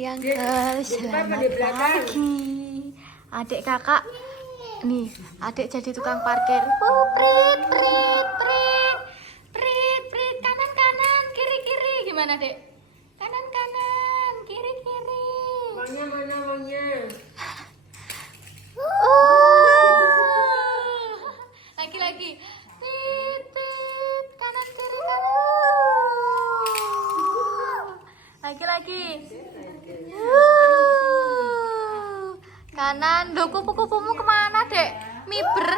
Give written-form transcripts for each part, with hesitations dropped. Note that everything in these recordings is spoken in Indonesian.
siang guys, selamat pagi. Adik kakak, nih adik jadi tukang parkir. Prit, prit, prit, prit, prit, kanan kanan, kiri kiri, gimana dek? Kanan kanan, kiri kiri. Maunya. Lagi. Prit, prit, kanan kiri kanan. Lagi. Kanan, loh kupu-kupumu kemana dek? Miber.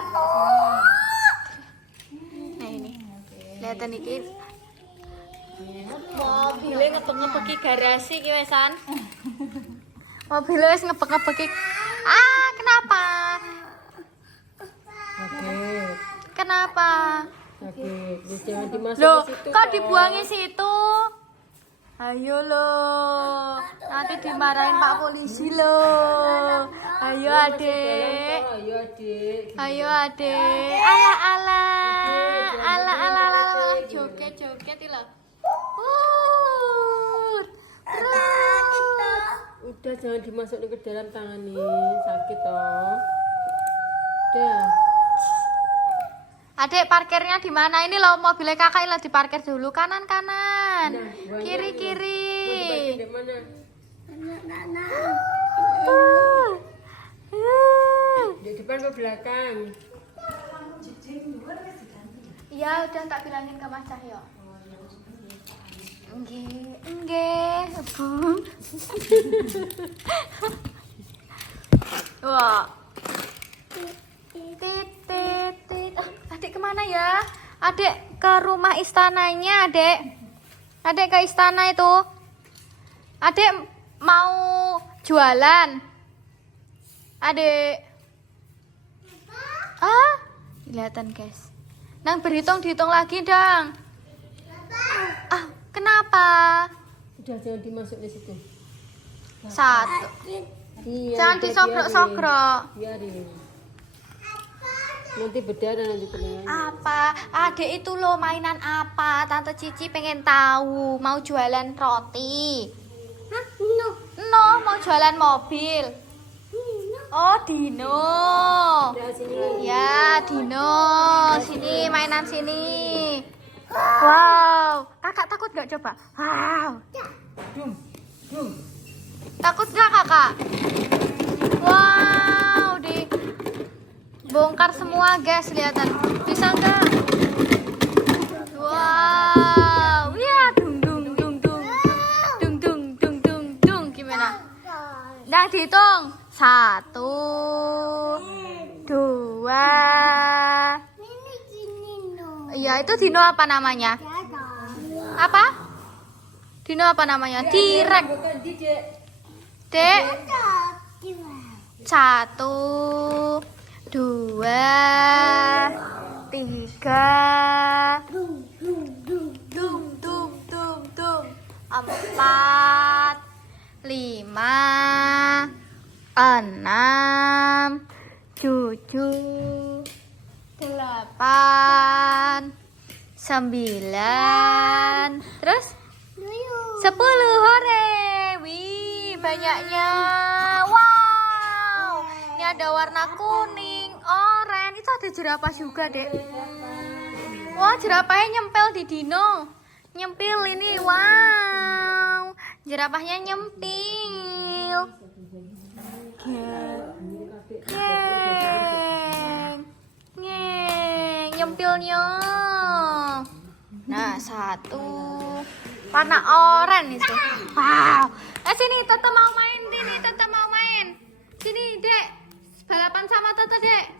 Nah ini, lihat nih mobilnya ngebek-ngebeki garasi kiwesan. Mobilnya wis ngebek-ngebeki. Kenapa? Sakit. Kenapa? Jangan dimasukin Loh, situ. kok dibuangin situ? Ayo loh, nanti dimarahin Pak Polisi loh. Ayo adek. Ayo adek. Ala. Joget loh. Udah jangan dimasukin ke dalam tangan nih, sakit toh. Udah. Adek parkirnya di mana? Ini loh mobilnya kakak ini diparkir dulu kanan. Kiri. Di mana? Di depan ke belakang? Iya, udah tak bilangin ke Mas Cahyo. Enggak, Bu. Wah. Tit. Adik kemana ya? Adik ke rumah istananya, Adek. Adek ke istana itu. Adek mau jualan. Adek. Kelihatan guys. Nang dihitung lagi, Dang. Kenapa? Udah jangan dimasukin situ. Satu. Iya, Jangan disogrok-sogrok. Biarin. Nanti berdarah nanti telinganya. Apa? Adek itu loh mainan apa? Tante Cici pengen tahu. Mau jualan roti? No, mau jualan mobil. Oh, Dino. Udah sini lagi. Ya, Dino. Sini, mainan sini. Wow. Kakak takut gak coba? Wow. Dum. Takut gak kakak? Wow, bongkar semua guys, lihatan. Bisa nggak? Wow, ya dung. Gimana? Nah, dihitung. 1, 2. Iya, itu dino apa namanya? Apa? Dino apa namanya? T-Rex. Dek. 1, 2, 3. Dum. 4, 5, 6, 7, 8, 9. Terus 10. Hore. Wih, banyaknya. Wow. Ini ada warna kuning, oranye. Itu ada jerapah juga, Dek. Wah, jerapahnya nyempel di Dino. Nyempil ini. Wow. Jerapahnya nyempil. Ngeng. Nyempilnya. Nah, 1. Warna oranye itu. Wow. Sini Tete mau main. Sini, Dek. Balapan sama Tete, Dek.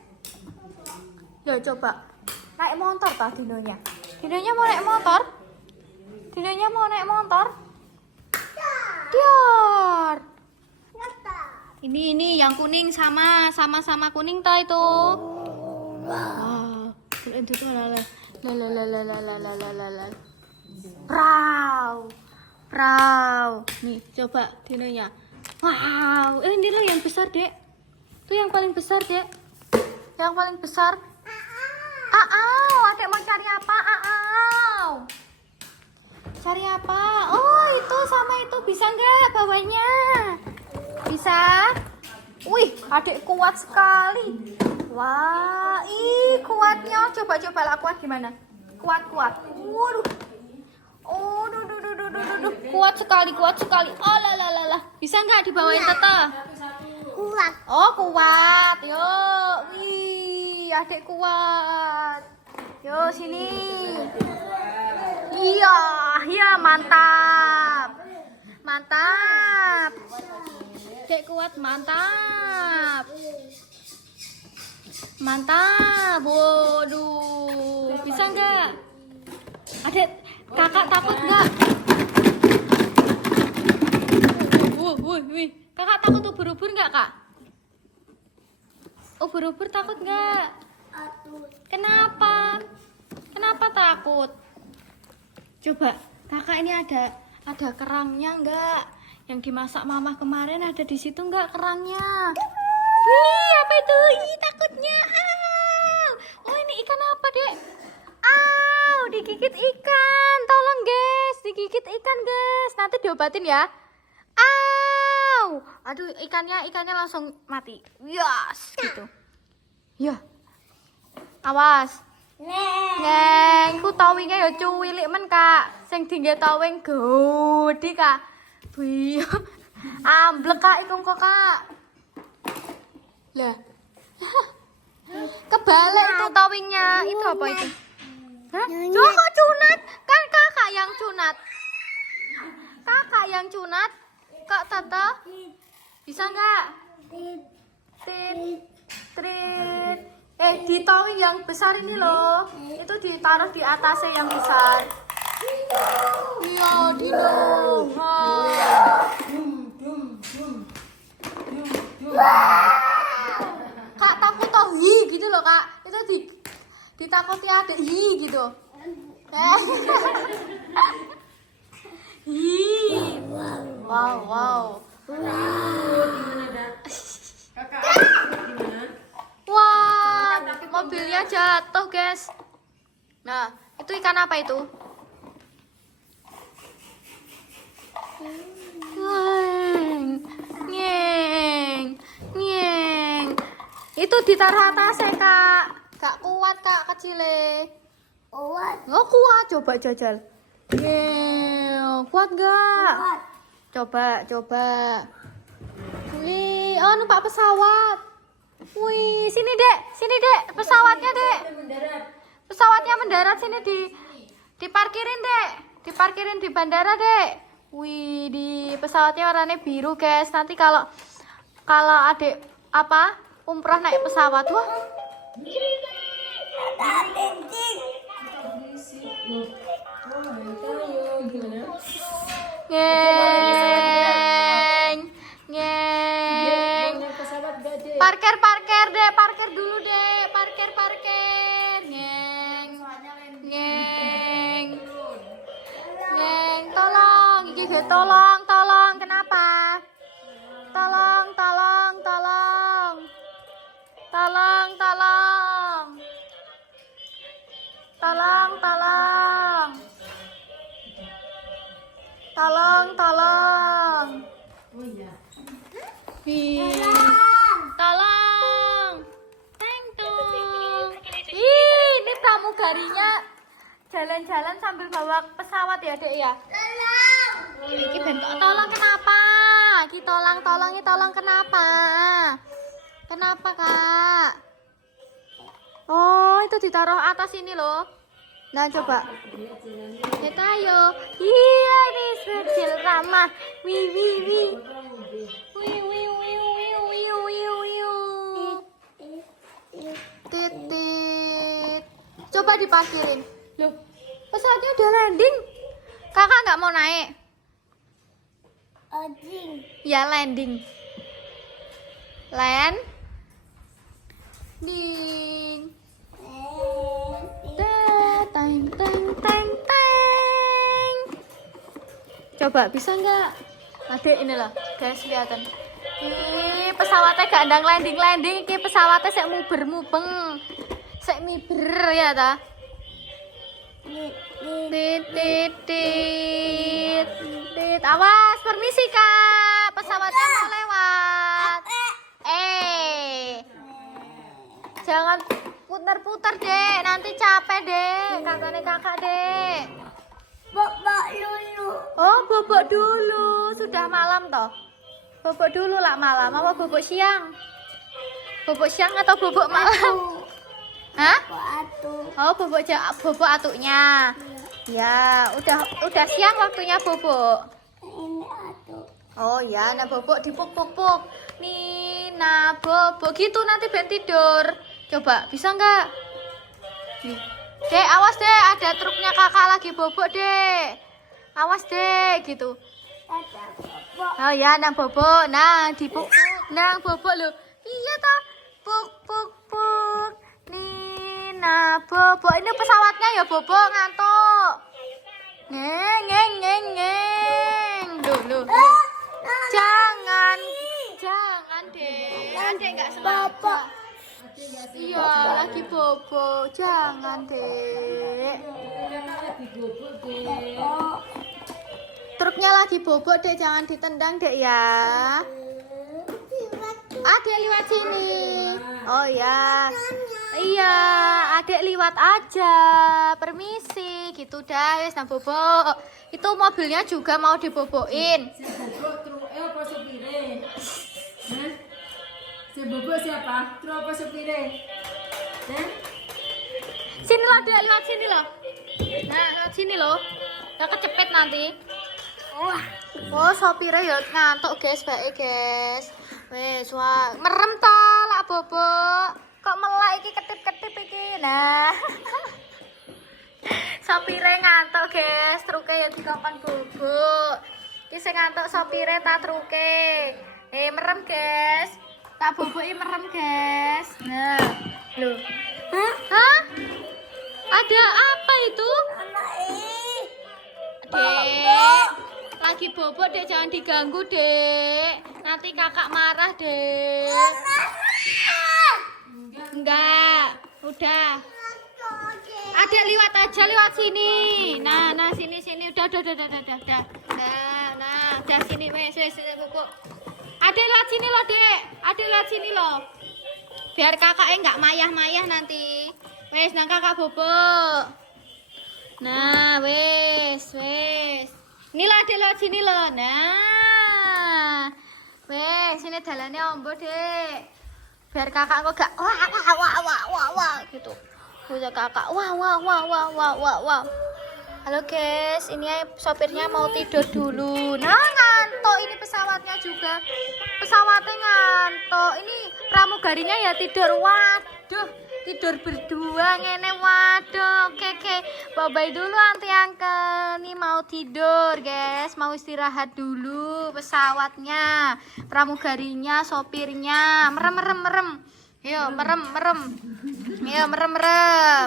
Ya coba. Naik motor tah Dinonya. Dinonya mau naik motor? Dior. Ini yang kuning sama kuning ta itu. Wow. Itu tuh la. Prau. Nih, coba Dinonya. Wow. Ini loh yang besar, Dek. Itu yang paling besar, Dek. Adek mau cari apa? Cari apa? Oh, itu sama itu bisa nggak bawanya? Bisa? Wih, adik kuat sekali. Wah, kuatnya. Coba lah kuat gimana? Kuat. Waduh. Oh, duh. Kuat sekali. Oh, lah. Bisa nggak dibawain Tete? Kuat. Oh, kuat. Yuk. Wih, adik kuat. Yuk, sini. Iya, mantap. Adik kuat, mantap. Waduh. Bisa nggak? Adik, kakak takut nggak? Wih. Kakak takut ubur-ubur nggak, Kak? Ubur-ubur takut nggak? Kenapa takut? Coba, kakak ini ada kerangnya nggak? Yang dimasak mama kemarin ada di situ nggak kerangnya? Wih, apa itu? Ih, takutnya. Oh, ini ikan apa, Dek? Digigit ikan. Tolong, guys. Digigit ikan, guys. Nanti diobatin ya. Aduh, ikannya langsung mati. Yes, gitu. Ya. Awas. Neng, ku tawinge ya cuwilik men, Kak. Sing dingge tawing gede, Kak. Wih. Amblek, Kak, iku kok, Kak. Lah. Kebalik itu tawingnya. Itu apa itu? Hah? Kok cunat? Kan kakak yang cunat. Kak Tata. Bisa nggak? Trit. Di towing yang besar ini loh. Itu ditaruh di atasnya yang besar. Iya, Dino. Kak takut toh, gitu loh, Kak. Itu ditakuti ada gitu. Wow. Wah, mobilnya jatuh, guys. Nah, itu ikan apa itu? Nyeng. Itu ditaruh atas ya, Kak. Gak kuat, Kak, kecile. Kuat. Oh, kuat. Coba jajal. Kuat gak? Kuat. Coba. Wih, numpak pesawat. Wih, sini Dek. Pesawatnya, Dek. Pesawatnya mendarat sini diparkirin, Dek. Diparkirin di bandara, Dek. Wih, di pesawatnya warnanya biru, guys. Nanti kalau adik umroh naik pesawat, wah. Ngeng. Parkir, Dek. Parkir dulu, Dek. Parkir. Ngeng. Tolong. Iki tolong. Kenapa? Tolong. Tolong. Ini pramugarinya jalan-jalan sambil bawa pesawat ya, Dek ya. Iki bentuk tolong kenapa? Tolong kenapa? Kenapa, Kak? Oh, itu ditaruh atas ini loh. Nah, coba. Kita ayo. Iya, ini kecil ramah. Wih. Titit. Coba diparkirin. Loh, pesawatnya udah landing. Kakak nggak mau naik? Ya, landing. Landing. Teng. Coba bisa nggak? Adik ini loh, guys, kelihatan. Ih, pesawatnya gak ndang landing. Iki pesawatnya sek mubeng. Sek miber ya ta? Tit. Awas, permisi, Kak. Pesawatnya mau lewat. putar-putar, Dek. Nanti capek, Dek. Kakak, Dek. Bapak dulu. Oh, bobok dulu. Sudah malam toh. Bobok dulu lah malam. Apa bobok siang? Bobok siang atau bobok malam? Hah? Oh, bobok atuknya. Ya, udah siang waktunya bobok. Ini atuk. Oh ya, nah bobok dipuk-puk-puk. Nih, nah bobok gitu nanti ben tidur. Coba, bisa nggak? Nih. Dek, awas dek, ada truknya kakak lagi bobok dek. Awas dek, gitu. Ada bapak. Oh ya, nang bobok, nang dipuk-puk, nang bobok lo. Iya toh, puk-puk-puk. Nih, nah bobok, ini pesawatnya ya bobok ngantuk. Ngeng, ngeng, ngeng, ngeng. Loh. Jangan dek, adek nggak sengaja. Iya, lagi bobo, jangan dek. Lagi bobok deh. Truknya lagi bobok dek, jangan ditendang dek ya. Adek liwat sini. Oh ya, iya, adek liwat aja. Permisi, gitu dah, wes nah bobok. Itu mobilnya juga mau dibobokin. Si bobok truk apa supire? Hah? Si bobok siapa? Truk apa supire? Hah? Sini loh dek, liwat sini loh. Nah, liwat sini loh. Udah kecepet nanti. Oh, sopirnya ya ngantuk guys, baik guys. Wes, wah, merem toh lah bobok. Kok melek iki ketip-ketip iki. Nah. Sopirnya ngantuk guys, truke ya dikongkon bobok. Iki sing ngantuk sopirnya ta truke. Merem guys. Tak boboki merem guys. Nah, loh. Hah? Ada apa itu? Dek, lagi bobok dek, jangan diganggu dek. Nanti kakak marah dek. Enggak, udah. Adek liwat aja, liwat sini. Nah, sini, udah. Nah, udah sini, wes, bobok. Adek liwat sini loh dek, adek liwat sini loh. Biar kakaknya nggak mayah-mayah nanti. Wes, nang kakak bobok. Nah, wes. Ini lah dek lewat sini loh. Nah, wes, sini jalannya ombo dek. Biar kakak kok gak wah gitu. Udah kakak wah. Halo guys, ini sopirnya mau tidur dulu. Nah, ngantuk ini pesawatnya juga. Pesawatnya ngantuk. Ini pramugarinya ya tidur. Waduh, tidur berdua ngene. Waduh, oke. Bye-bye dulu anti angkel. Nih mau tidur, guys. Mau istirahat dulu pesawatnya. Pramugarinya, sopirnya. Merem. Yo, merem. Yo, merem.